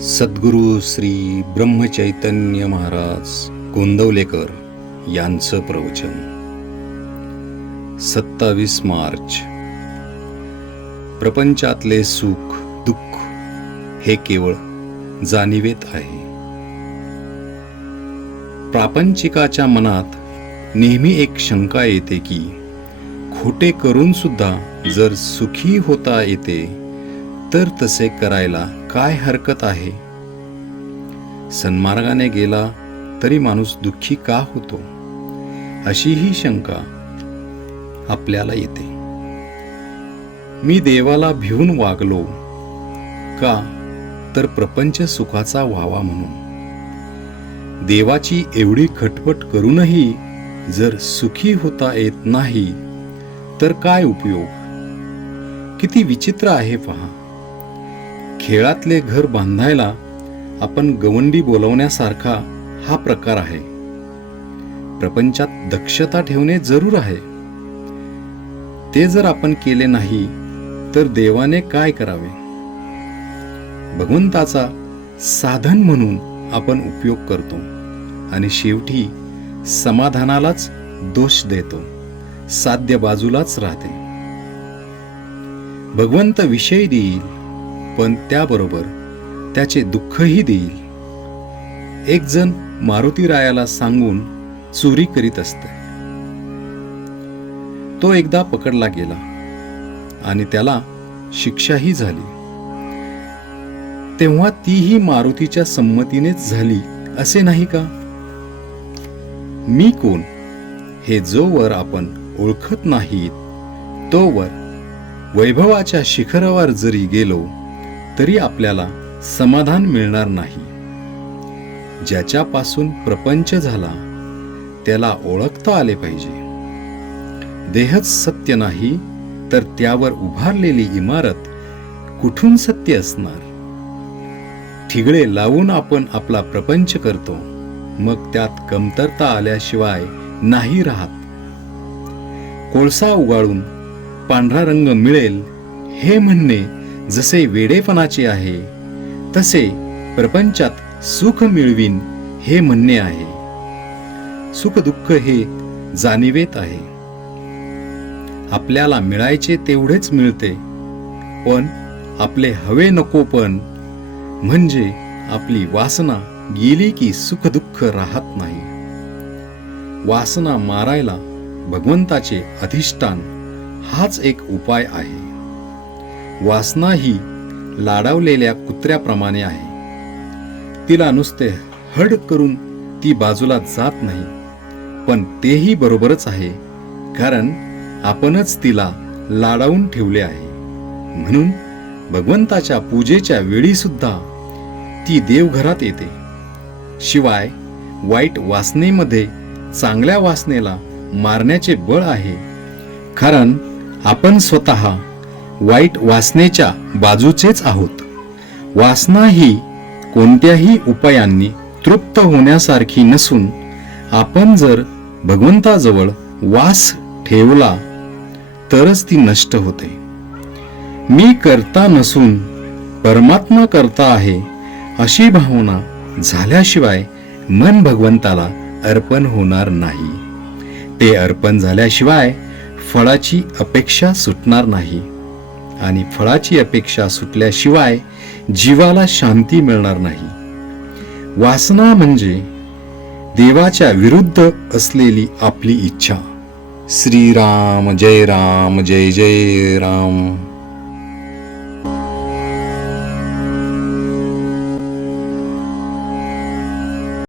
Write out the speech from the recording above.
सद्गुरू श्री ब्रह्मचैतन्य महाराज गोंदवलेकर यांचं प्रवचन 27 मार्च. प्रपंचातले सुख दुःख हे केवळ जाणीवेत आहे. प्रापंचिकाच्या मनात नेहमी एक शंका येते की खोटे करून सुद्धा जर सुखी होता येते तर तसे करायला काय हरकत आहे. सन्मार्गाने गेला तरी माणूस दुःखी का होतो, अशी ही शंका आपल्याला येते. मी देवाला भिवून वागलो का, तर प्रपंच सुखाचा व्हावा म्हणून. देवाची एवढी खटपट करूनही जर सुखी होता येत नाही तर काय उपयोग. किती विचित्र आहे पहा. खेळातले घर बांधायला आपण गवंडी बोलवण्यासारखा हा प्रकार आहे. प्रपंचात दक्षता ठेवणे जरूर आहे. ते जर आपण केले नाही तर देवाने काय करावे. भगवंताचा साधन म्हणून आपण उपयोग करतो आणि शेवटी समाधानालाच दोष देतो, साध्य बाजूलाच राहते. भगवंत विषय देईल पण त्याबरोबर त्याचे दुःखही देईल. एक जण मारुतीरायाला सांगून चोरी करीत असते. तो एकदा पकडला गेला आणि त्याला शिक्षाही झाली. तेव्हा तीही मारुतीच्या संमतीनेच झाली असे नाही का. मी कोण हे जोवर आपण ओळखत नाहीत तोवर वैभवाच्या शिखरावर जरी गेलो तरी आपल्याला समाधान मिळणार नाही. ज्याच्यापासून प्रपंच झाला त्याला ओळखता आले पाहिजे. देहच सत्य नाही तर त्यावर उभारलेली इमारत कुठून सत्य असणार. ठिगळे लावून आपण आपला प्रपंच करतो, मग त्यात कमतरता आल्याशिवाय नाही राहत. कोळसा उगाळून पांढरा रंग मिळेल हे म्हणणे जसे वेडेपणाचे आहे, तसे प्रपंचात सुख मिळवीन हे म्हणणे आहे. सुख दुःख हे जाणीवेत आहे. आपल्याला मिळायचे तेवढेच मिळते, पण आपले हवे नको पण म्हणजे आपली वासना गेली की सुख दुःख राहत नाही. वासना मारायला भगवंताचे अधिष्ठान हाच एक उपाय आहे. वासना ही लाडावलेल्या कुत्र्याप्रमाणे आहे. तिला नुसते हड करून ती बाजूला जात नाही, पण तेही बरोबरच आहे, कारण आपणच तिला लाडावून ठेवले आहे. म्हणून भगवंताच्या पूजेच्या वेळी सुद्धा ती देवघरात येते. शिवाय वाईट वासनेमध्ये चांगल्या वासनेला मारण्याचे बळ आहे, कारण आपण स्वतः वाईट वासनेच्या बाजूचेच आहोत. वासना ही कोणत्याही उपायांनी तृप्त होण्यासारखी नसून आपण जर भगवंताजवळ वास ठेवला तरच ती नष्ट होते. मी करता नसून परमात्मा करता आहे अशी भावना झाल्याशिवाय मन भगवंताला अर्पण होणार नाही. ते अर्पण झाल्याशिवाय फळाची अपेक्षा सुटणार नाही आणि फळाची अपेक्षा सुटल्याशिवाय जीवाला शांती मिळणार नाही. वासना म्हणजे देवाच्या विरुद्ध असलेली आपली इच्छा. श्रीराम जय राम जय जय राम.